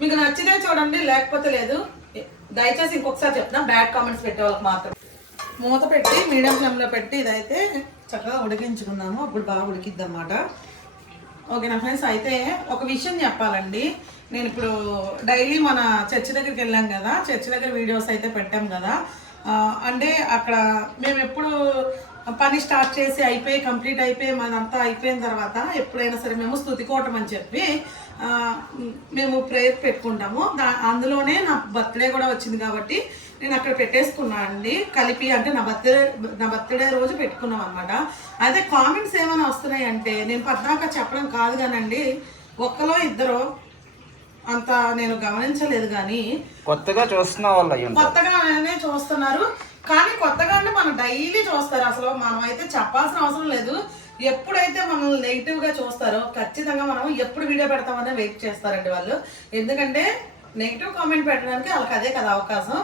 మీకు నచ్చితే చూడండి, లేకపోతే లేదు. దయచేసి ఇంకొకసారి చెప్తున్నా, బ్యాడ్ కామెంట్స్ పెట్టే వాళ్ళకి మాత్రం. మూత పెట్టి మీడియం ఫ్లేమ్లో పెట్టి ఇదైతే చక్కగా ఉడికించుకున్నాము. అప్పుడు బాగా ఉడికిద్ది అన్నమాట. ఓకేనా ఫ్రెండ్స్? అయితే ఒక విషయం చెప్పాలండి. నేను ఇప్పుడు డైలీ మన చర్చి దగ్గరికి వెళ్ళాం కదా, చర్చి దగ్గర వీడియోస్ అయితే పెట్టాం కదా. అంటే అక్కడ మేము ఎప్పుడు పని స్టార్ట్ చేసి అయిపోయి కంప్లీట్ అయిపోయి మనంతా అయిపోయిన తర్వాత ఎప్పుడైనా సరే మేము స్తుతికోవటం అని చెప్పి మేము ప్రేయర్ పెట్టుకుంటాము. అందులోనే నా బర్త్డే కూడా వచ్చింది కాబట్టి నేను అక్కడ పెట్టేసుకున్నాను అండి కలిపి. అంటే నా బర్త్డే రోజు పెట్టుకున్నాం అనమాట. అదే కామెంట్స్ ఏమైనా వస్తున్నాయి అంటే నేను పద్దాక చెప్పడం కాదు కానండి, ఒక్కలో ఇద్దరు అంత నేను గమనించలేదు. కానీ కొత్తగా చూస్తున్న వాళ్ళు కొత్తగానే చూస్తున్నారు. కానీ కొత్తగా అంటే మనం డైలీ చూస్తారు. అసలు మనం అయితే చెప్పాల్సిన అవసరం లేదు. ఎప్పుడైతే మనల్ని నెగిటివ్గా చూస్తారో ఖచ్చితంగా మనం ఎప్పుడు వీడియో పెడతామని వెయిట్ చేస్తారండి వాళ్ళు. ఎందుకంటే నెగిటివ్ కామెంట్ పెట్టడానికి వాళ్ళకి అదే కదా అవకాశం.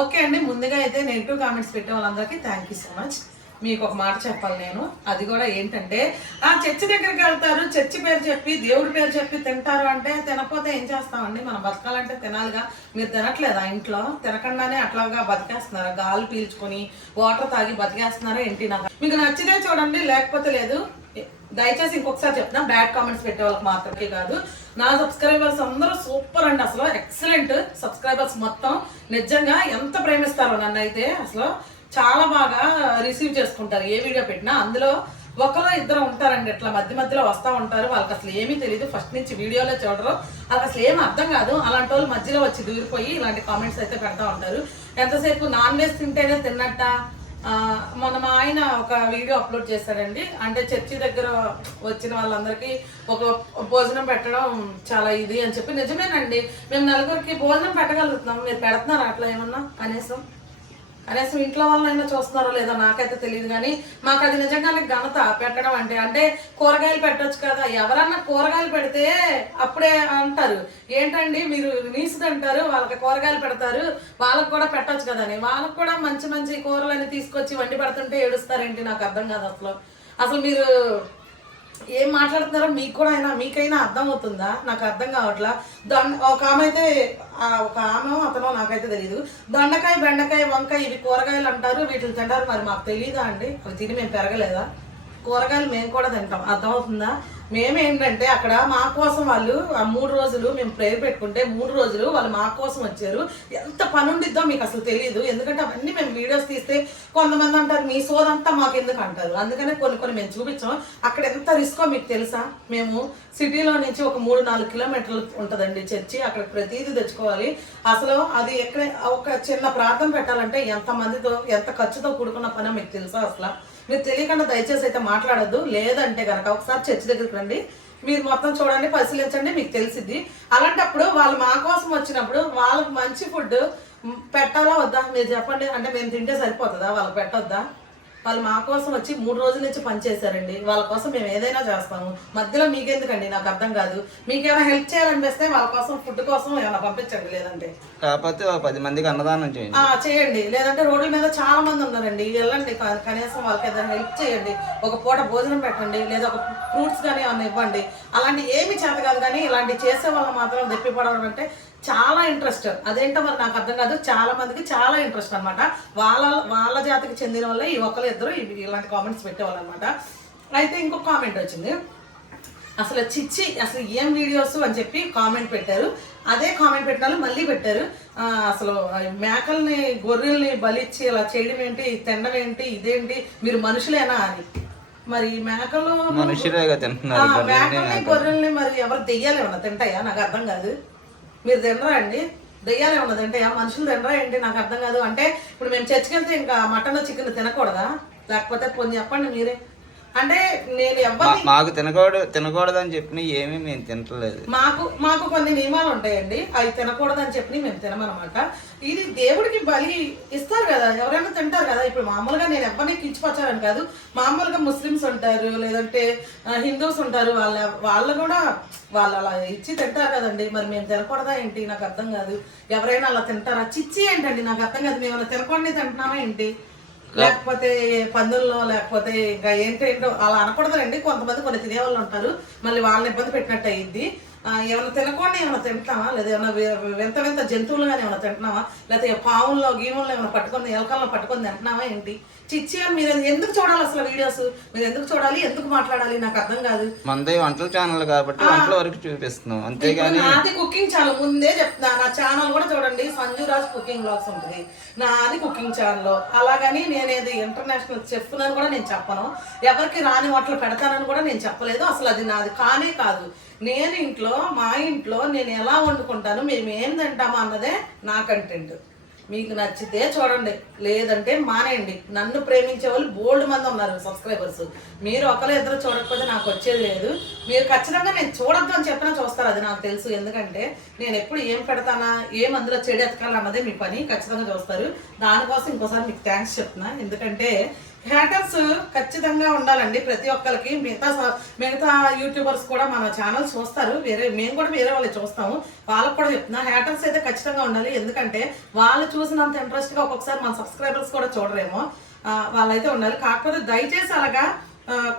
ఓకే అండి, ముందుగా అయితే నెగిటివ్ కామెంట్స్ పెట్టే వాళ్ళందరికీ థ్యాంక్ యూ సో మచ్. మీకు ఒక మాట చెప్పాలి నేను, అది కూడా ఏంటంటే చర్చి దగ్గరికి వెళ్తారు, చర్చి పేరు చెప్పి దేవుడి పేరు చెప్పి తింటారు అంటే తినకపోతే ఏం చేస్తామండి? మనం బతకాలంటే తినాలిగా. మీరు తినట్లేదా? ఇంట్లో తినకుండానే అట్లాగా బతికేస్తున్నారా? గాలి పీల్చుకొని వాటర్ తాగి బతికేస్తున్నారా ఏంటి? నాకు మీకు నచ్చితే చూడండి, లేకపోతే లేదు. దయచేసి ఇంకొకసారి చెప్తున్నా, బ్యాడ్ కామెంట్స్ పెట్టే వాళ్ళకి మాత్రమే కాదు. నా సబ్స్క్రైబర్స్ అందరూ సూపర్ అండి, అసలు ఎక్సలెంట్ సబ్స్క్రైబర్స్ మొత్తం. నిజంగా ఎంత ప్రేమిస్తారో నన్ను అయితే అసలు చాలా బాగా రిసీవ్ చేసుకుంటారు ఏ వీడియో పెట్టినా. అందులో ఒకరు ఇద్దరు ఉంటారండి, ఇట్లా మధ్య మధ్యలో వస్తూ ఉంటారు. వాళ్ళకి అసలు ఏమీ తెలియదు, ఫస్ట్ నుంచి వీడియోలో చూడరు, వాళ్ళకి అసలు ఏమి అర్థం కాదు. అలాంటి వాళ్ళు మధ్యలో వచ్చి దూరిపోయి ఇలాంటి కామెంట్స్ అయితే పెడతా ఉంటారు. ఎంతసేపు నాన్ వెజ్ తింటేనే తిన్నట్ట. మొన్న మా ఆయన ఒక వీడియో అప్లోడ్ చేశాడండి. అంటే చర్చి దగ్గర వచ్చిన వాళ్ళందరికీ ఒక భోజనం పెట్టడం చాలా ఇది అని చెప్పి. నిజమేనండి, మేము నలుగురికి భోజనం పెట్టగలుగుతున్నాం, మీరు పెడుతున్నారా అట్లా ఏమన్నా? కనీసం ఇంట్లో వాళ్ళైనా చూస్తున్నారో లేదో నాకైతే తెలియదు. కానీ మాకు అది నిజంగానే ఘనత పెట్టడం అంటే. అంటే కూరగాయలు పెట్టొచ్చు కదా, ఎవరన్నా కూరగాయలు పెడితే అప్పుడే అంటారు ఏంటండి మీరు నీసుది అంటారు, వాళ్ళకి కూరగాయలు పెడతారు, వాళ్ళకి కూడా పెట్టొచ్చు కదా అని. వాళ్ళకి కూడా మంచి మంచి కూరలని తీసుకొచ్చి వండి పెడుతుంటే ఏడుస్తారేంటి? నాకు అర్థం కాదు అసలు మీరు ఏం మాట్లాడుతున్నారో మీకైనా అర్థం అవుతుందా? నాకు అర్థం కావట్లా. ఒక ఆమె అయితే ఒక ఆమె అతను నాకైతే తెలియదు. దొండకాయ, బెండకాయ, వంకాయ ఇవి కూరగాయలు అంటారు, వీటిని తింటారు. మరి మాకు తెలియదా అండి? అవి తిని మేము పెరగలేదా? కూరగాయలు మేము కూడా తింటాం, అర్థమవుతుందా? మేమేంటంటే అక్కడ మా కోసం వాళ్ళు ఆ 3 రోజులు మేము ప్రేయర్ పెట్టుకుంటే 3 రోజులు వాళ్ళు మా కోసం వచ్చారు. ఎంత పని ఉండిద్దో మీకు అసలు తెలియదు. ఎందుకంటే అవన్నీ మేము వీడియోస్ తీస్తే కొంతమంది అంటారు మీ సోదంతా మాకెందుకు అంటారు. అందుకనే కొన్ని మేము చూపించాం. అక్కడ ఎంత రిస్కో మీకు తెలుసా? మేము సిటీలో నుంచి ఒక 3-4 కిలోమీటర్లు ఉంటుందండి చర్చి. అక్కడ ప్రతిదీ తెచ్చుకోవాలి. అసలు అది ఎక్కడ ఒక చిన్న ప్రార్థన పెట్టాలంటే ఎంతమందితో ఎంత ఖర్చుతో కూడుకున్న పని మీకు తెలుసా? అసలు మీరు తెలియకుండా దయచేసి అయితే మాట్లాడద్దు. లేదంటే కనుక ఒకసారి చర్చి దగ్గరికి రండి, మీరు మొత్తం చూడండి, పరిశీలించండి, మీకు తెలిసిద్ది. అలాంటప్పుడు వాళ్ళు మా కోసం వచ్చినప్పుడు వాళ్ళకి మంచి ఫుడ్ పెట్టాలా వద్దా మీరు చెప్పండి. అంటే మేము తింటే సరిపోతుందా? వాళ్ళకి పెట్టొద్దా? వాళ్ళు మా కోసం వచ్చి 3 రోజుల నుంచి పనిచేశారండి. వాళ్ళ కోసం మేము ఏదైనా చేస్తాము. మధ్యలో మీకెందుకండి? నాకు అర్థం కాదు. మీకేమైనా హెల్ప్ చేయాలనిపిస్తే వాళ్ళ కోసం ఫుడ్ కోసం ఏమైనా పంపించండి. లేదంటే కాకపోతే 10 మందికి అన్నదానం చేయండి. లేదంటే రోడ్ల మీద చాలా మంది ఉన్నారండి, వెళ్ళండి, కనీసం వాళ్ళకి ఏదైనా హెల్ప్ చేయండి. ఒక పూట భోజనం పెట్టండి, లేదా ఒక ఫ్రూట్స్ కానీ ఏమన్నా ఇవ్వండి. అలాంటి ఏమి చేత కాదు. కానీ ఇలాంటి చేసే వాళ్ళు మాత్రం దెప్పిపడడం అంటే చాలా ఇంట్రెస్ట్. అదేంటో మరి నాకు అర్థం కాదు. చాలా మందికి చాలా ఇంట్రెస్ట్ అనమాట. వాళ్ళ జాతికి చెందిన వాళ్ళే ఈ ఒకరు ఇద్దరు ఇలాంటి కామెంట్స్ పెట్టేవాళ్ళు అనమాట. అయితే ఇంకొక కామెంట్ వచ్చింది, అసలు చిచ్చి అసలు ఏం వీడియోస్ అని చెప్పి కామెంట్ పెట్టారు. అదే కామెంట్ పెట్టిన వాళ్ళు మళ్ళీ పెట్టారు, అసలు మేకల్ని గొర్రెల్ని బలిచ్చి ఇలా చేయడం ఏంటి, తినడం ఏంటి, ఇదేంటి, మీరు మనుషులేనా అని. మరి మేకలు మేకల్ని గొర్రెల్ని మరి ఎవరు దెయ్యాలు ఏమన్నా తింటాయా? నాకు అర్థం కాదు. మీరు తినరా అండి? దెయ్యాలు ఏమన్నా తింటాయా? మనుషులు తినరా ఏంటి? నాకు అర్థం కాదు. అంటే ఇప్పుడు మేము చర్చికి వెళ్తే ఇంకా మటన్ చికెన్ తినకూడదా? లేకపోతే కొన్ని చెప్పండి మీరే. అంటే నేను మాకు తినకూడదని చెప్పి ఏమీ మేము తినట్లేదు. మాకు కొన్ని నియమాలు ఉంటాయండి, అవి తినకూడదని చెప్పి మేము తినమనమాట. ఇది దేవుడికి బలి ఇస్తారు కదా, ఎవరైనా తింటారు కదా. ఇప్పుడు మామూలుగా నేను ఎవరిని కించపరచాలని కాదు, మామూలుగా ముస్లిమ్స్ ఉంటారు, లేదంటే హిందూస్ ఉంటారు, వాళ్ళు కూడా వాళ్ళు అలా ఇచ్చి తింటారు కదండి. మరి మేము తినకూడదా ఏంటి? నాకు అర్థం కాదు. ఎవరైనా అలా తింటారా? చిచ్చి ఏంటండి? నాకు అర్థం కాదు. మేము తినకూడని తింటున్నామా ఏంటి? లేకపోతే పందుల్లో లేకపోతే ఇంకా ఏంటో అలా అనకూడదండి. కొంతమంది కొన్ని తినేవాళ్ళు ఉంటారు, మళ్ళీ వాళ్ళని ఇబ్బంది పెట్టినట్టు అయ్యింది. ఏమైనా తినకుండా ఏమైనా తింటున్నావా, లేదా ఏమైనా వింత వింత జంతువులు కానీ ఏమైనా తింటున్నావా, లేకపోతే పావుల్లో గీముల్లో ఏమైనా పట్టుకొని ఎలకల్లో పట్టుకొని తింటున్నావా ఏంటి? చిచ్చి అని మీరు ఎందుకు చూడాలి అసలు వీడియోస్? మీరు ఎందుకు చూడాలి, ఎందుకు మాట్లాడాలి? నాకు అర్థం కాదు. మనది వంటల ఛానల్ కాబట్టి వంటల వరకు చూపిస్తున్నాం అంతేగాని. నాది కుకింగ్ ఛానల్, ముందే చెప్తున్నా, నా ఛానల్ కూడా చూడండి, సంజు రాజ్ కుకింగ్ బ్లాగ్స్ ఉంటుంది నాది కుకింగ్ ఛానల్. అలాగని నేనేది ఇంటర్నేషనల్ చెఫ్ అని కూడా నేను చెప్పను, ఎవరికి రాని వాటిలో పెడతానని కూడా నేను చెప్పలేదు. అసలు అది నాది కానే కాదు. నేను ఇంట్లో, మా ఇంట్లో నేను ఎలా వండుకుంటాను, మేము ఏం తింటామో అన్నదే నా కంటెంట్. మీకు నచ్చితే చూడండి, లేదంటే మానేయండి. నన్ను ప్రేమించే వాళ్ళు బోల్డ్ మంది ఉన్నారు సబ్స్క్రైబర్స్. మీరు ఒకరు ఇద్దరు చూడకపోతే నాకు వచ్చేది లేదు. మీరు ఖచ్చితంగా నేను చూడొద్దు అని చెప్పినా చూస్తారు, అది నాకు తెలుసు. ఎందుకంటే నేను ఎప్పుడు ఏం పెడతానా, ఏం అందులో చెడు ఎతకాలన్నదే మీ పని, ఖచ్చితంగా చూస్తారు. దానికోసం ఇంకోసారి మీకు థ్యాంక్స్ చెప్తున్నా. ఎందుకంటే హ్యాటర్స్ ఖచ్చితంగా ఉండాలండి ప్రతి ఒక్కరికి. మిగతా యూట్యూబర్స్ కూడా మన ఛానల్ చూస్తారు, మేము కూడా వేరే వాళ్ళు చూస్తాము, వాళ్ళకు కూడా చెప్తున్నా హ్యాటర్స్ అయితే ఖచ్చితంగా ఉండాలి. ఎందుకంటే వాళ్ళు చూసినంత ఇంట్రెస్ట్గా ఒక్కొక్కసారి మన సబ్స్క్రైబర్స్ కూడా చూడరేమో, వాళ్ళైతే ఉండాలి. కాకపోతే దయచేసి అలాగా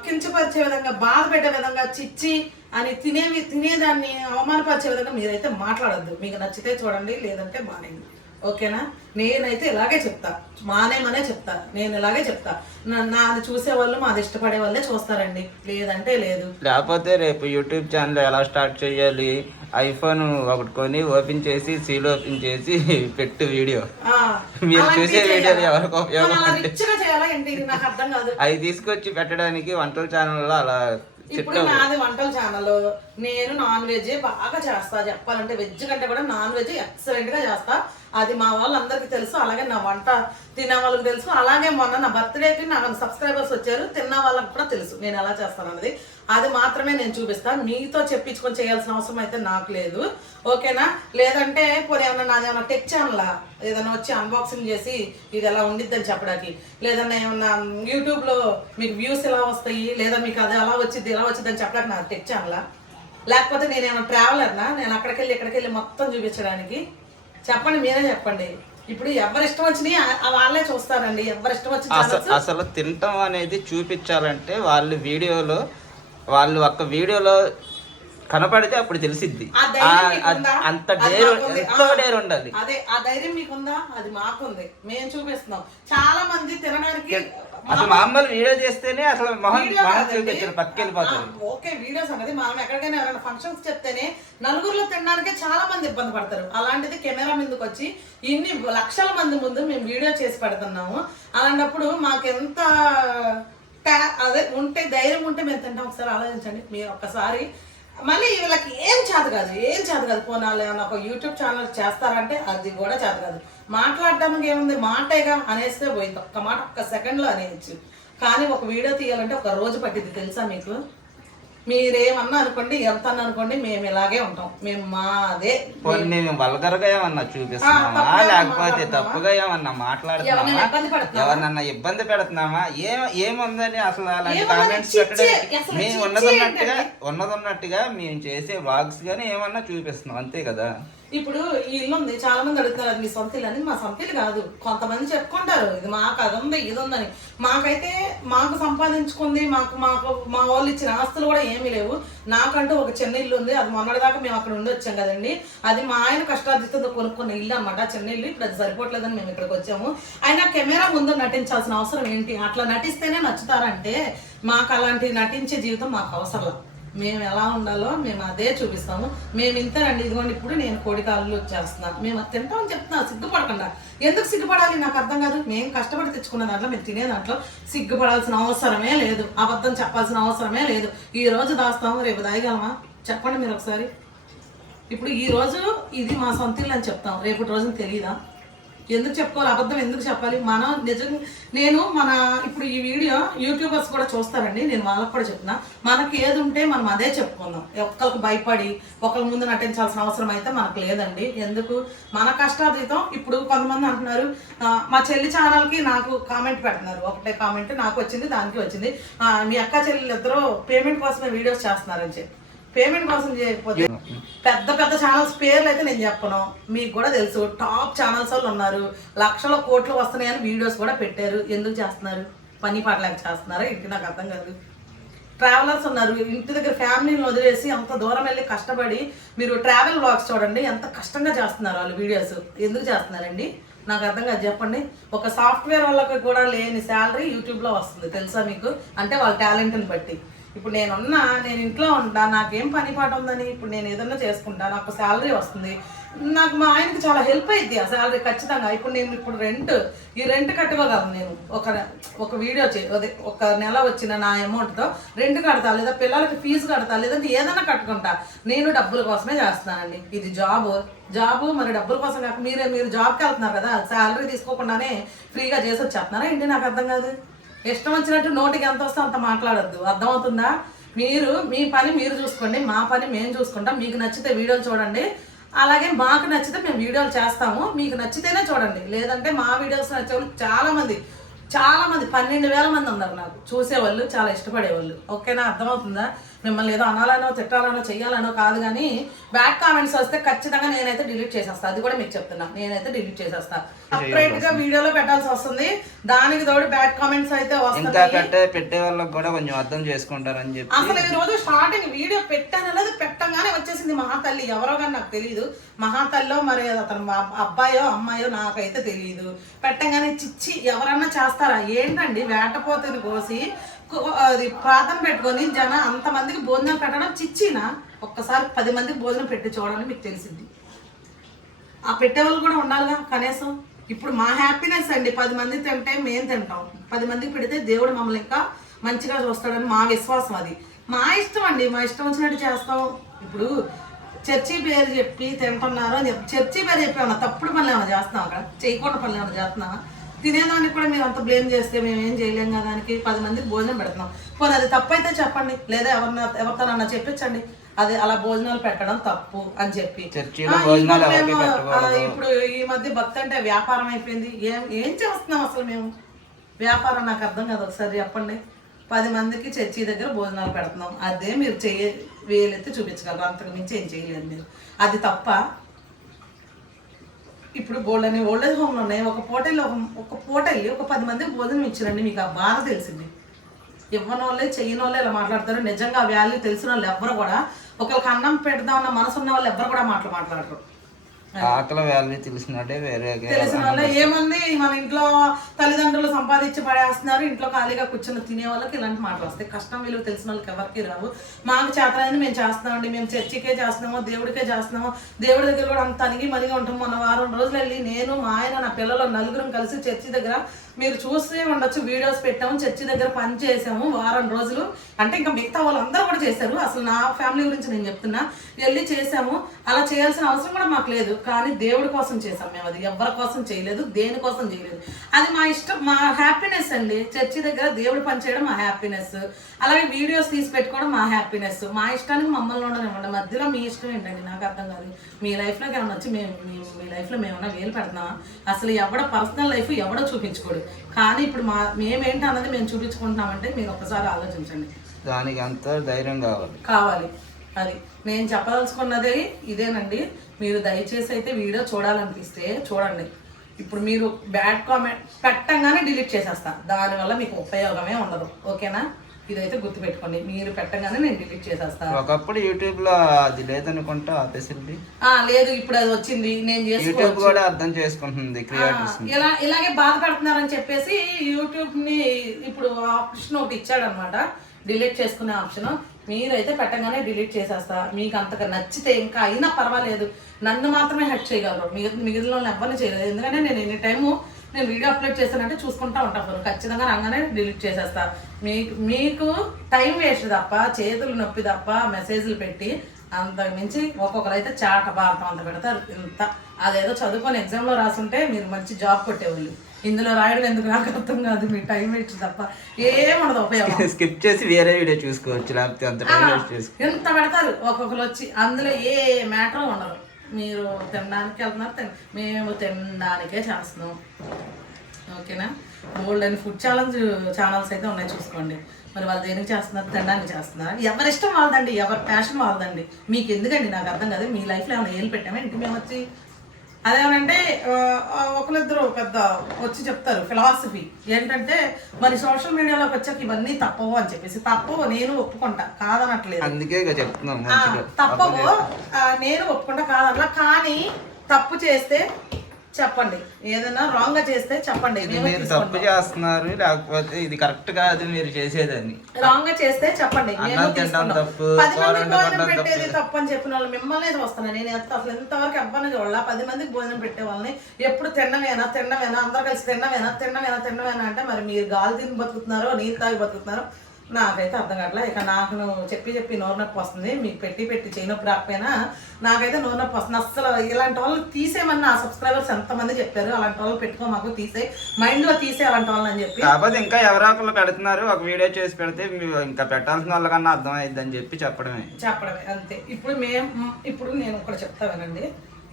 కించపరిచే విధంగా, బాధ పెట్టే విధంగా, చిచ్చి అని తినేదాన్ని అవమానపరిచే విధంగా మీరైతే మాట్లాడద్దు. మీకు నచ్చితే చూడండి, లేదంటే మానేయండి. ఓకేనా? నేనైతే ఇలాగే చెప్తా, మానేమనే చెప్తా, నేను ఇలాగే చెప్తా. నాది చూసే వాళ్ళు, మాది ఇష్టపడే వాళ్ళే చూస్తారండి, లేదంటే లేదు. లేకపోతే రేపు యూట్యూబ్ ఛానల్ ఎలా స్టార్ట్ చేయాలి, ఐఫోన్ ఒకటి కొని ఓపెన్ చేసి సీల్ ఓపెన్ చేసి పెట్టు వీడియో, మీరు చూసే వీడియోలు ఎవరికి ఉపయోగం చేయాలా ఏంటి నాకు అర్థం కాదు. అవి తీసుకొచ్చి పెట్టడానికి వంటల ఛానల్లో అలా. ఇప్పుడు నాది వంటల ఛానల్, నేను నాన్ వెజ్ బాగా చేస్తా. చెప్పాలంటే వెజ్ కంటే కూడా నాన్ వెజ్ ఎక్సలెంట్ గా చేస్తా. అది మా వాళ్ళందరికీ తెలుసు, అలాగే నా వంట తినే వాళ్ళకి తెలుసు. అలాగే మొన్న నా బర్త్డేకి నాకు సబ్స్క్రైబర్స్ వచ్చారు, తిన్న వాళ్ళకి కూడా తెలుసు నేను ఎలా చేస్తాను అన్నది. అది మాత్రమే నేను చూపిస్తాను, మీతో చెప్పించుకొని చేయాల్సిన అవసరం అయితే నాకు లేదు. ఓకేనా? లేదంటే పోనీ ఏమన్నా నాది ఏమన్నా టెక్ ఛానల్, ఏదైనా వచ్చి అన్బాక్సింగ్ చేసి ఇది ఎలా ఉండిద్దని చెప్పడానికి, లేదన్నా ఏమన్నా యూట్యూబ్లో మీకు వ్యూస్ ఎలా వస్తాయి, లేదా మీకు అది ఎలా వచ్చింది ఎలా వచ్చింది అని చెప్పడానికి నా టెక్ ఛానల్, లేకపోతే నేనేమన్నా ట్రావెలర్నా, నేను అక్కడికి వెళ్ళి మొత్తం చూపించడానికి? చెప్పండి, మీరే చెప్పండి. ఇప్పుడు ఎవరి ఇష్టం వచ్చినాయి వాళ్ళే చూస్తారండి, ఎవరి ఇష్టం వచ్చిన. అసలు తింటాం అనేది చూపించాలంటే వాళ్ళు వీడియోలో, వాళ్ళు ఒక్క వీడియోలో కనపడితే అప్పుడు తెలిసిద్ది. అంత డేర్ ఉండాలి. అదే ఆ ధైర్యం మీకుందా? అది మాకుంది, మేము చూపిస్తున్నాం. చాలా మంది తినడానికి అసలు మామూలు వీడియో చేస్తేనే అసలు చూపించారు, పక్కకి వెళ్ళిపోతారు. ఓకే, వీడియోస్ అనేది మనం ఎక్కడికైనా ఎవరైనా ఫంక్షన్స్ చెప్తేనే నలుగురిలో తినడానికే చాలా మంది ఇబ్బంది పడతారు. అలాంటిది కెమెరా ముందుకు వచ్చి ఇన్ని లక్షల మంది ముందు మేము వీడియో చేసి పెడుతున్నాము. అలాంటప్పుడు మాకెంత అదే ఉంటే, ధైర్యం ఉంటే మేము తింటాం. ఒకసారి ఆలోచించండి మీరు ఒక్కసారి. మళ్ళీ వీళ్ళకి ఏం చేత కాదు పోనాలి అని ఒక యూట్యూబ్ ఛానల్ చేస్తారంటే అది కూడా చేత కాదు. మాట్లాడడానికి ఏముంది, మాటేగా అనేస్తే పోయింది, ఒక్క మాట ఒక్క సెకండ్లో అనేయచ్చు. కానీ ఒక వీడియో తీయాలంటే ఒక రోజు పట్టింది, తెలుసా మీకు? మీరేమన్నా అనుకోండి, ఎంత అనుకోండి, మేము ఇలాగే ఉంటాం. మేము మాదే. వల్గర్గా ఏమన్నా చూపిస్తున్నామా, లేకపోతే తప్పుగా ఏమన్నా మాట్లాడుతున్నామా, ఎవరినన్నా ఇబ్బంది పెడుతున్నామా, ఏముందని అసలు అలాంటి కామెంట్స్ పెట్టడం? మేము ఉన్నదన్నట్టుగా మేము చేసే వ్లాగ్స్ గానీ ఏమన్నా చూపిస్తున్నాం, అంతే కదా. ఇప్పుడు ఈ ఇల్లు ఉంది, చాలా మంది అడుగుతారు అది మీ సొంత ఇల్లు అని. మా సొంత ఇల్లు కాదు, కొంతమంది చెప్పుకుంటారు ఇది మాకు అది ఉంది ఇది ఉందని. మాకైతే మాకు సంపాదించుకుంది, మా వాళ్ళు ఇచ్చిన ఆస్తులు కూడా ఏమీ లేవు. నాకంటూ ఒక చిన్న ఇల్లు ఉంది, అది మొన్నటిదాకా మేము అక్కడ ఉండి వచ్చాం కదండి. అది మా ఆయన కష్టార్జితంతో కొనుక్కున్న ఇల్లు అనమాట, చిన్న ఇల్లు. ఇప్పుడు అది సరిపోవట్లేదని మేము ఇక్కడికి వచ్చాము. అయినా కెమెరా ముందు నటించాల్సిన అవసరం ఏంటి? అట్లా నటిస్తేనే నచ్చుతారంటే మాకు అలాంటి నటించే జీవితం మాకు అవసరం. మేము ఎలా ఉండాలో మేము అదే చూపిస్తాము. మేము ఇంతేనండి, ఇదిగోండి ఇప్పుడు నేను కోడికాళ్ళు చేస్తున్నాను, మేము అది తింటామని చెప్తున్నా, సిగ్గుపడకుండా. ఎందుకు సిగ్గుపడాలి నాకు అర్థం కాదు. మేము కష్టపడి తెచ్చుకున్న దాంట్లో, మేము తినే దాంట్లో సిగ్గుపడాల్సిన అవసరమే లేదు, అబద్ధం చెప్పాల్సిన అవసరమే లేదు. ఈ రోజు దాస్తాము, రేపు దాయగలమా చెప్పండి మీరు ఒకసారి. ఇప్పుడు ఈ రోజు ఇది మా సొంత ఇల్లు అని చెప్తాం, రేపు రోజున తెలియదా? ఎందుకు చెప్పుకోవాలి, అబద్ధం ఎందుకు చెప్పాలి? మనం నిజంగా ఇప్పుడు ఈ వీడియో యూట్యూబర్స్ కూడా చూస్తారండి, నేను వాళ్ళకి కూడా చెప్తున్నా, మనకి ఏది ఉంటే మనం అదే చెప్పుకుందాం. ఒక్కరికి భయపడి ఒకరి ముందు నటించాల్సిన అవసరం అయితే మనకు లేదండి. ఎందుకు? మన కష్టార్జితం. ఇప్పుడు కొంతమంది అంటున్నారు, మా చెల్లి ఛానల్కి నాకు కామెంట్ పెడుతున్నారు, ఒకటే కామెంట్ నాకు వచ్చింది, దానికి వచ్చింది, మీ అక్క చెల్లెలు ఇద్దరు పేమెంట్ కోసమే వీడియోస్ చేస్తున్నారని చెప్పి. పేమెంట్ కోసం చేయకపోతే పెద్ద పెద్ద ఛానల్స్ పేర్లు అయితే నేను చెప్పను, మీకు కూడా తెలుసు. టాప్ ఛానల్స్ వాళ్ళు ఉన్నారు, లక్షల కోట్లు వస్తున్నాయని వీడియోస్ కూడా పెట్టారు. ఎందుకు చేస్తున్నారు? పని పాటలేక చేస్తున్నారా ఇంటి? నాకు అర్థం కాదు. ట్రావెలర్స్ ఉన్నారు, ఇంటి దగ్గర ఫ్యామిలీని వదిలేసి అంత దూరం వెళ్ళి కష్టపడి మీరు ట్రావెల్ వ్లాగ్స్ చూడండి, ఎంత కష్టంగా చేస్తున్నారు వాళ్ళు వీడియోస్. ఎందుకు చేస్తున్నారండి నాకు అర్థం కాదు, చెప్పండి. ఒక సాఫ్ట్వేర్ వాళ్ళకి కూడా లేని శాలరీ యూట్యూబ్లో వస్తుంది తెలుసా మీకు? అంటే వాళ్ళ టాలెంట్ని బట్టి. ఇప్పుడు నేను ఇంట్లో ఉంటా, నాకేం పని పాట ఉందని ఇప్పుడు నేను ఏదన్నా చేసుకుంటా, నాకు శాలరీ వస్తుంది, నాకు మా ఆయనకి చాలా హెల్ప్ అయింది ఆ శాలరీ ఖచ్చితంగా. ఇప్పుడు ఈ రెంట్ కట్టుకోగలను నేను. ఒక వీడియో అదే ఒక నెల వచ్చిన నా అమౌంట్తో రెంట్ కడతా, లేదా పిల్లలకి ఫీజు కడతా, లేదంటే ఏదైనా కట్టుకుంటా. నేను డబ్బుల కోసమే చేస్తున్నానండి. ఇది జాబు మరి డబ్బుల కోసం కాక మీరు జాబ్కి వెళ్తున్నారు కదా, శాలరీ తీసుకోకుండానే ఫ్రీగా చేసి వచ్చేస్తున్నారా ఏంటి? నాకు అర్థం కాదు. ఇష్టం వచ్చినట్టు నోటికి ఎంత వస్తే అంత మాట్లాడొద్దు, అర్థమవుతుందా? మీ పని మీరు చూసుకోండి, మా పని మేము చూసుకుంటాం. మీకు నచ్చితే వీడియోలు చూడండి, అలాగే మాకు నచ్చితే మేము వీడియోలు చేస్తాము. మీకు నచ్చితేనే చూడండి, లేదంటే మా వీడియోస్ నచ్చేవాళ్ళు చాలా మంది 12,000 మంది ఉన్నారు నాకు చూసేవాళ్ళు, చాలా ఇష్టపడేవాళ్ళు. ఓకేనా? అర్థమవుతుందా? మిమ్మల్ని ఏదో అనాలనో తిట్టాలనో చెయ్యాలనో కాదు, కానీ బ్యాడ్ కామెంట్స్ వస్తే ఖచ్చితంగా నేనైతే డిలీట్ చేసేస్తాను. అది కూడా మీకు చెప్తున్నా, నేనైతే డిలీట్ చేసేస్తాను. సపరేట్ గా వీడియోలో పెట్టాల్సి వస్తుంది, దానికి తోడు బ్యాడ్ కామెంట్స్ అయితే వస్తాయి. పెట్టే వాళ్ళకి కూడా కొంచెం అర్థం చేసుకుంటారని చెప్పి అసలు ఈ రోజు స్టార్టింగ్ వీడియో పెట్టాననేది పెట్టంగానే వచ్చేసింది మహాతల్లి. ఎవరో కానీ నాకు తెలియదు, మహాతల్లో మరి అతను అబ్బాయో అమ్మాయో నాకైతే తెలియదు. పెట్టంగానే చిచ్చి ఎవరన్నా చేస్తారా ఏంటండి? వేటపోతుని కోసి అది ప్రార్థన పెట్టుకొని అంతమందికి భోజనం పెట్టడం చిచ్చినా? ఒక్కసారి 10 మందికి భోజనం పెట్టి చూడాలని మీకు తెలిసింది. ఆ పెట్టేవాళ్ళు కూడా ఉండాలిగా కనీసం. ఇప్పుడు మా హ్యాపీనెస్ అండి, 10 మంది తింటే మేము తింటాం, 10 మందికి పెడితే దేవుడు మమ్మల్ని ఇంకా మంచిగా చూస్తాడని మా విశ్వాసం. అది మా ఇష్టం అండి, మా ఇష్టం వచ్చినట్టు చేస్తాం. ఇప్పుడు చర్చి పేరు చెప్పి తింటున్నారు అని చెప్పి చర్చి పేరు చెప్పి ఏమన్నా తప్పుడు పనులు ఏమైనా చేస్తున్నాం? అక్కడ చేయకుండా పనులు ఏమైనా చేస్తున్నావా? తినేదానికి కూడా మీరు అంత బ్లేమ్ చేస్తే మేము ఏం చేయలేం కదా. దానికి 10 మందికి భోజనం పెడుతున్నాం. పోనీ అది తప్పు అయితే చెప్పండి, లేదా ఎవరితోనన్నా చెప్పించండి అది అలా భోజనాలు పెట్టడం తప్పు అని చెప్పి. ఇప్పుడు ఈ మధ్య భక్తి అంటే వ్యాపారం అయిపోయింది. ఏం చేస్తున్నాం అసలు మేము? వ్యాపారం నాకు అర్థం కాదు. ఒకసారి చెప్పండి. 10 మందికి చర్చి దగ్గర భోజనాలు పెడుతున్నాం, అదే మీరు వేలెత్తి చూపించగలరు, అంతకు మించి ఏం చేయలేదు మీరు. అది తప్ప? ఇప్పుడు బోల్డని ఓల్డేజ్ హోమ్లు ఉన్నాయి, ఒక పూట వెళ్ళి ఒక 10 మందికి భోజనం ఇచ్చారండి, మీకు ఆ బాధ తెలిసింది. ఇవ్వని వాళ్ళే చెయ్యని వాళ్ళే ఇలా మాట్లాడతారు. నిజంగా వాల్యూ తెలిసిన వాళ్ళు ఎవ్వరు కూడా, ఒకరికి అన్నం పెడదామన్న మనసు ఉన్న వాళ్ళు ఎవ్వరు కూడా మాట్లాడరు. ఆకలి వాల్యూ తెలిసినట్టే తెలిసిన వాళ్ళే. ఏముంది, మన ఇంట్లో తల్లిదండ్రులు సంపాదించి పడేస్తున్నారు, ఇంట్లో ఖాళీగా కూర్చొని తినే వాళ్ళకి ఇలాంటి మాటలు వస్తాయి. కష్టం విలువ తెలిసిన వాళ్ళకి ఎవరికి రావు. మాకు చేతనైంది మేము చేస్తున్నామండి, మేము చర్చికే చేస్తున్నామో దేవుడికే చేస్తున్నామో, దేవుడి దగ్గర కూడా అంత అనిగి మనిగి ఉంటాం. మొన్న 1 వారం రోజులు వెళ్ళి నేను మా ఆయన నా పిల్లలు 4 కలిసి చర్చి దగ్గర, మీరు చూస్తే ఉండొచ్చు, వీడియోస్ పెట్టాము, చర్చి దగ్గర పని చేసాము 1 వారం రోజులు. అంటే ఇంకా మిగతా వాళ్ళందరూ కూడా చేశారు, అసలు నా ఫ్యామిలీ గురించి నేను చెప్తున్నా. వెళ్ళి చేసాము, అలా చేయాల్సిన అవసరం కూడా మాకు లేదు, కానీ దేవుడి కోసం చేసాం మేము. అది ఎవరి కోసం చేయలేదు, దేనికోసం చేయలేదు. అది మా ఇష్టం, మా హ్యాపీనెస్ అండి. చర్చి దగ్గర దేవుడు పని చేయడం మా హ్యాపీనెస్, అలాగే వీడియోస్ తీసి పెట్టుకోవడం మా హ్యాపీనెస్. మా ఇష్టానికి మమ్మల్ని ఉండనివ్వండి, మధ్యలో మీ ఇష్టం ఏంటండి? నాకు అర్థం కాదు. మీ లైఫ్లోకి ఏమన్నా వచ్చి మీ లైఫ్లో మేమన్నా వేలు పెడుతున్నామా? అసలు ఎవడ పర్సనల్ లైఫ్ ఎవడో చూపించుకోడు, కానీ ఇప్పుడు మేమేంటి అన్నది మేము చూపించుకుంటున్నామంటే మీరు ఒక్కసారి ఆలోచించండి. దానికి అంత ధైర్యం కావాలి. అది నేను చెప్పదలుచుకున్నది ఇదేనండి. మీరు దయచేసి అయితే వీడియో చూడాలనిపిస్తే చూడండి. ఇప్పుడు మీరు బ్యాడ్ కామెంట్ పెట్టంగానే డిలీట్ చేసేస్తా, దానివల్ల మీకు ఉపయోగమే ఉండదు. ఓకేనా? ఇదైతే గుర్తుపెట్టుకోండి, మీరు పెట్టగానే నేను డిలీట్ చేసేస్తాను. ఒకప్పుడు యూట్యూబ్ లో అది లేదనుకుంటా ఫెసిలిటీ లేదు, ఇప్పుడు అది వచ్చింది. నేను యూట్యూబ్ కూడా అర్థం చేసుకుంటుంది క్రియేటర్స్. ఇలాగే బాధపడుతున్నారని చెప్పేసి యూట్యూబ్ ని ఇప్పుడు ఆప్షన్ ఒకటి ఇచ్చాడు అనమాట, డిలీట్ చేసుకునే ఆప్షన్. మీరైతే పెట్టగానే డిలీట్ చేసేస్తా. మీకు అంతగా నచ్చితే ఇంకా అయినా పర్వాలేదు, నన్ను మాత్రమే హెల్ప్ చేయగలరు, మిగిలిన వాళ్ళు ఎవరిని చేయలేదు. ఎందుకంటే నేను ఎనీ టైము నేను వీడియో అప్లోడ్ చేస్తానంటే చూసుకుంటా ఉంటాను, ఖచ్చితంగా రాగానే డిలీట్ చేసేస్తా. మీకు టైం వేస్ట్ తప్ప, చేతులు నొప్పి తప్ప మెసేజ్లు పెట్టి అంతకు మించి ఒక్కొక్కరు అయితే చాట భారతం అంత పెడతారు. ఇంత అదేదో చదువుకొని ఎగ్జామ్లో రాసుంటే మీరు మంచి జాబ్ కొట్టేవాళ్ళు. ఇందులో రాయడం ఎందుకు నాకు అర్థం కాదు. మీ టైం వేస్ట్ తప్ప ఏముండదు ఉపయోగం. స్కిప్ చేసి వేరే వీడియో చూసుకోవచ్చు, లేకపోతే అంత టైం వేస్ట్ చేసుకో. ఎంత పెడతారు ఒక్కొక్కరు వచ్చి, అందులో ఏ మ్యాటర్ ఉండదు. మీరు తినడానికి వెళ్తున్నారు, మేము తినడానికే చేస్తున్నాం. ఓకేనా? గోల్డ్ అండ్ ఫుడ్ ఛానల్స్ అయితే ఉన్నాయి, చూసుకోండి. మరి వాళ్ళు దేనికి చేస్తున్నారు? తినడానికి చేస్తున్నారు. ఎవరి ఇష్టం వాళ్ళదండి, ఎవరి ప్యాషన్ వాళ్ళదండి. మీకు ఎందుకండి? నాకు అర్థం కాదు. మీ లైఫ్లో ఏమైనా ఏళ్ళు పెట్టామా ఇంటికి మేము వచ్చి? అదేమనంటే ఒకరిద్దరు పెద్ద వచ్చి చెప్తారు ఫిలాసఫీ ఏంటంటే మరి సోషల్ మీడియాలోకి వచ్చాక ఇవన్నీ తప్పవు అని చెప్పేసి. తప్పవు, నేను ఒప్పుకుంటా, కాదనట్లేదు. అందుకే ఇక చెప్తున్నాం తప్పవు, నేను ఒప్పుకుంటా, కాదనలా. కానీ తప్పు చేస్తే చెప్పండి, ఏదైనా రాంగ్ గా చేస్తే చెప్పండి. మీరు తప్పు చేస్తున్నారు, లేకపోతే ఇది కరెక్ట్ కాదు మీరు చేసేదని. రాంగ్ గా చేస్తే చెప్పండి. 10 మందికి భోజనం పెట్టేది తప్పు అని చెప్పిన వాళ్ళు మిమ్మల్ని వస్తున్నాను. నేను అసలు ఎంతవరకు అబ్బాయి చూడాల 10 మందికి భోజనం పెట్టే వాళ్ళని ఎప్పుడు తిన్నవేనా అందరూ కలిసి తిన్నవేనా అంటే మరి మీరు గాలి తిని బతుకుతున్నారో నీరు తాగి బతుకుతున్నారో నాకైతే అర్థం కావట్లేదు. ఇక నాకు చెప్పి నోరు నొప్పి వస్తుంది. మీకు పెట్టి చేయి నొప్పి రాకపోయినా నాకైతే నోరు నొప్పి వస్తుంది. అసలు ఇలాంటి వాళ్ళు తీసేయమని నా సబ్స్క్రైబర్స్ ఎంతమంది చెప్పారు, అలాంటి వాళ్ళు పెట్టుకో, మాకు తీసే మైండ్లో తీసే అలాంటి వాళ్ళని అని చెప్పి. కాకపోతే ఇంకా ఎవరో ఒకళ్ళు పెడుతున్నారు, ఒక వీడియో చేసి పెడితే ఇంకా పెట్టాల్సిన వాళ్ళకన్నా అర్థమైంది అని చెప్పి చెప్పడమే అంతే. ఇప్పుడు నేను ఒకటి చెప్తానండి.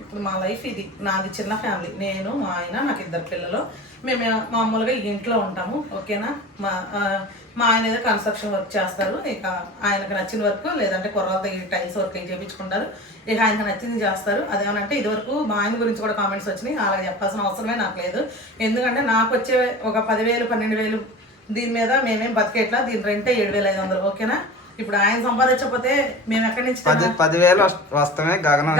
ఇప్పుడు మా లైఫ్ ఇది, నాది చిన్న ఫ్యామిలీ. నేను, మా ఆయన, నాకు 2 పిల్లలు. మేము మామూలుగా ఇంట్లో ఉంటాము. ఓకేనా. మా ఆయన ఏదో కన్స్ట్రక్షన్ వర్క్ చేస్తారు. ఇక ఆయనకు నచ్చిన వర్క్, లేదంటే కుర్రలతో టైల్స్ వర్క్ ఏం చేయించుకుంటారు. ఇక ఆయనకు నచ్చింది చేస్తారు. అదేమనంటే ఇదివరకు మా ఆయన గురించి కూడా కామెంట్స్ వచ్చినాయి. అలా చెప్పాల్సిన అవసరమే నాకు లేదు. ఎందుకంటే నాకు వచ్చే ఒక 10,000 12,000 దీని మీద మేమేం బతికేట్లా. దీని రెంటే 7,500. ఓకేనా. ఇప్పుడు ఆయన సంపాదించకపోతే మేము ఎక్కడి నుంచి 10,000 వస్తామే గగనం.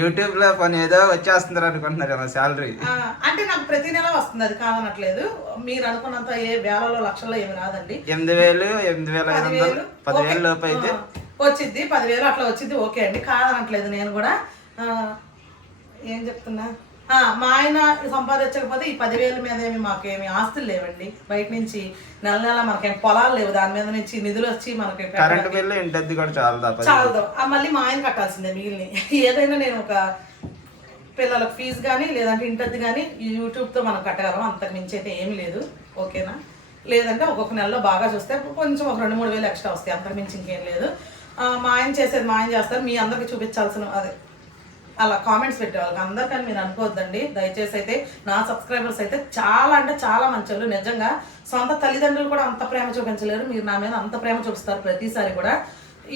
యూట్యూబ్ లో పని ఏదో వచ్చేస్తున్నారు అనుకుంటున్నారు శాలరీ. అంటే నాకు ప్రతి నెల వస్తుంది, అది కాదనట్లేదు. మీరు అనుకున్నంత ఏ వేలలో లక్షల్లో ఏమి రాదండి. 8,000 8,500 10,000 లోపు అయితే వచ్చింది. 10,000 అట్లా వచ్చింది. ఓకే అండి, కాదనట్లేదు. నేను కూడా ఏం చెప్తున్నా, మా ఆయన సంపాదించకపోతే ఈ 10,000 మీద ఏమి మాకేమి ఆస్తులు లేవండి. బయట నుంచి నెల మనకేం పొలాలు లేవు, దాని మీద నుంచి నిధులు వచ్చి మనకి కరెంట్ బిల్లు ఇంటి కూడా చాలదు. మళ్ళీ మా ఆయన కట్టాల్సిందే మిగిలిన. ఏదైనా నేను ఒక పిల్లలకు ఫీజు కానీ లేదంటే ఇంటద్ది కానీ యూట్యూబ్తో మనం కట్టగలం, అంతకు మించి అయితే ఏమి లేదు. ఓకేనా. లేదంటే ఒక్కొక్క నెలలో బాగా చూస్తే కొంచెం ఒక 2-3 వేలు ఎక్స్ట్రా వస్తాయి, అంతకు మించి ఇంకేం లేదు. మా ఆయన చేసేది మా ఆయన చేస్తారు. మీ అందరికి చూపించాల్సిన అదే అలా కామెంట్స్ పెట్టేవాళ్ళకి అందరికని మీరు అనుకోవద్దండి దయచేసి. అయితే నా సబ్స్క్రైబర్స్ అయితే చాలా అంటే చాలా మంచోళ్ళు. నిజంగా సొంత తల్లిదండ్రులు కూడా అంత ప్రేమ చూపించలేరు, మీరు నా మీద అంత ప్రేమ చూపిస్తారు ప్రతిసారి కూడా.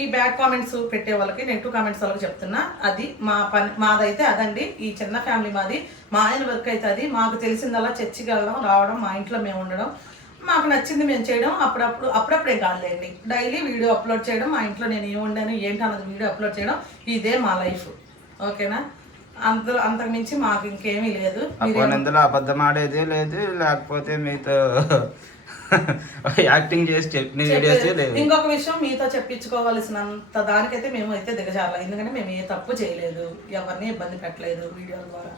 ఈ బ్యాడ్ కామెంట్స్ పెట్టే వాళ్ళకి, నెగిటివ్ కామెంట్స్ వాళ్ళకి చెప్తున్నా, అది మా పని, మాదైతే అదండి. ఈ చిన్న ఫ్యామిలీ మాది. మా ఆయన వర్క్ అయితే అది. మాకు తెలిసిందల్లా చర్చికి వెళ్ళడం, రావడం, మా ఇంట్లో మేము ఉండడం, మాకు నచ్చింది మేము చేయడం. అప్పుడప్పుడే కాదులేండి, డైలీ వీడియో అప్లోడ్ చేయడం, మా ఇంట్లో నేను ఏమి ఉండాను ఏంటి అన్నది వీడియో అప్లోడ్ చేయడం, ఇదే మా లైఫ్. ఓకేనా. అంతకు మించి మాకు ఇంకేమీ లేదు. ఇందులో అబద్ధం ఆడేది లేదు, లేకపోతే మీతో యాక్టింగ్ చేసి చెప్పిన వీడియోస్ లేదు. ఇంకొక విషయం, మీతో చెప్పించుకోవాల్సినంత దానికైతే మేము అయితే దిగజారల. ఎందుకంటే మేము ఏ తప్పు చేయలేదు, ఎవరిని ఇబ్బంది పెట్టలేదు వీడియోల ద్వారా.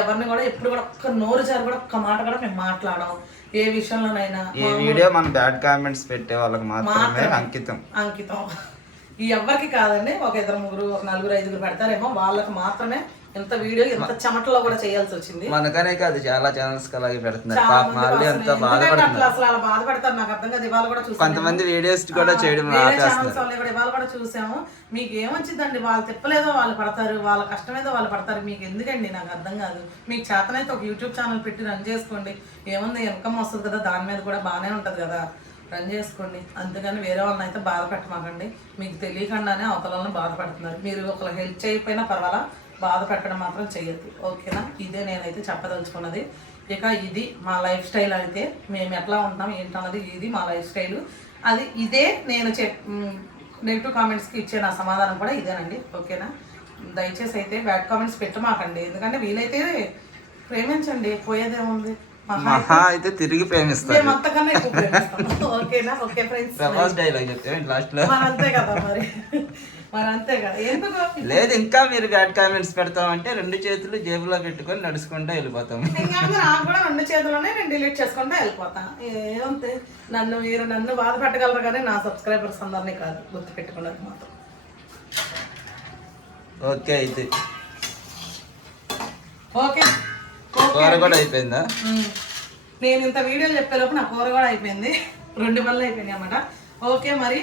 ఎవరిని కూడా ఎప్పుడు కూడా ఒక్క నోరు జారు కూడా ఒక్క మాట కూడా మేము మాట్లాడాం ఏ విషయంలోనైనా. ఈ వీడియో మన బ్యాడ్ కామెంట్స్ పెట్టే వాళ్ళకి మాత్రమే అంకితం. ఎవరికి కాదండి. ఒక 2 3 ఒక 4 5 పెడతారేమో, వాళ్ళకి మాత్రమే ఎంత వీడియో ఎంత చెమటలో కూడా చేయాల్సి వచ్చింది. మనకనే కాదు, చాలా ఛానల్స్ అలాగే పెడుతున్నారు. అసలు అలా బాధపడతారు, నాకు అర్థం కాదు. ఇవాళ కూడా చూసాను కొంతమంది వీడియోస్ కూడా చేయడం ఇవాళ కూడా చూసాము. మీకు ఏమొచ్చిందండి, వాళ్ళు తిప్పలేదో వాళ్ళు పడతారు, వాళ్ళ కష్టమేదో వాళ్ళు పడతారు. మీకు ఎందుకండి నాకు అర్థం కాదు. మీకు చేతనైతే ఒక యూట్యూబ్ ఛానల్ పెట్టి రన్ చేసుకోండి. ఏముంది, ఇన్కమ్ వస్తుంది కదా, దాని మీద కూడా బాగానే ఉంటుంది కదా, రన్ చేసుకోండి. అంతేగాని వేరే వాళ్ళని అయితే బాధ పెట్టమాకండి. మీకు తెలియకుండానే అవతల వాళ్ళని బాధపడుతున్నారు. మీరు ఒకరు హెల్ప్ చేయకపోయినా పర్వాలా, బాధ పెట్టడం మాత్రం చేయొద్దు. ఓకేనా. ఇదే నేనైతే చెప్పదలుచుకున్నది. ఇక ఇది మా లైఫ్ స్టైల్. అయితే మేము ఎట్లా ఉంటాం ఏంటన్నది ఇది మా లైఫ్ స్టైల్. అది ఇదే నేను నెగిటివ్ కామెంట్స్కి ఇచ్చే నా సమాధానం కూడా ఇదేనండి. ఓకేనా. దయచేసి అయితే బ్యాడ్ కామెంట్స్ పెట్టమాకండి. ఎందుకంటే వీలైతే ప్రేమించండి, పోయేదేముంది. అయితే తిరిగి ప్రేమిస్తారు. ఓకేనా. ఓకే ఫ్రెండ్స్, అంతే కదా మరి అంతే కదా. ఎందుకు లేదు, ఇంకా మీరు బ్యాడ్ కామెంట్స్ పెడతామంటే 2 చేతులు జేబులో పెట్టుకొని నడుచుకుంటూ వెళ్ళిపోతాం. నాకు కూడా 2 చేతుల్లోనే నేను డిలీట్ చేసుకుంటూ వెళ్ళిపోతా. ఏమంతే, నన్ను బాధ పెట్టగలరు కానీ నా సబ్స్క్రైబర్స్ అందరినీ కాదు, గుర్తు పెట్టుకున్నది మాత్రం. ఓకే. అయితే ఓకే, కూర కూడా అయిపోయిందా? నేను ఇంత వీడియోలు చెప్పేలోపు నా కూర కూడా అయిపోయింది. 2 పనులు అయిపోయినాయి అన్నమాట. ఓకే, మరి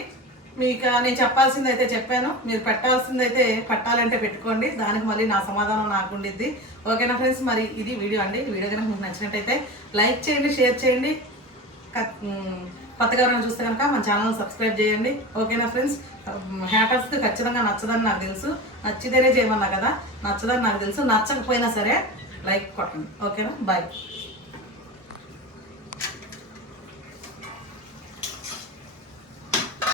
మీకు నేను చెప్పాల్సింది అయితే చెప్పాను. మీరు పెట్టాల్సింది అయితే పెట్టాలంటే పెట్టుకోండి, దానికి మళ్ళీ నా సమాధానం నాకు ఉండిద్ది. ఓకేనా ఫ్రెండ్స్, మరి ఇది వీడియో అండి. వీడియో కనుక మీకు నచ్చినట్టయితే లైక్ చేయండి, షేర్ చేయండి, కొత్తగా ఎవరైనా చూస్తే కనుక మన ఛానల్ సబ్స్క్రైబ్ చేయండి. ఓకేనా ఫ్రెండ్స్? హ్యాటర్స్కి ఖచ్చితంగా నచ్చదని నాకు తెలుసు, నచ్చితేనే చేయమన్నా కదా, నచ్చదని నాకు తెలుసు. నచ్చకపోయినా సరే లైక్ కొట్టండి. ఓకేనా? బాయ్.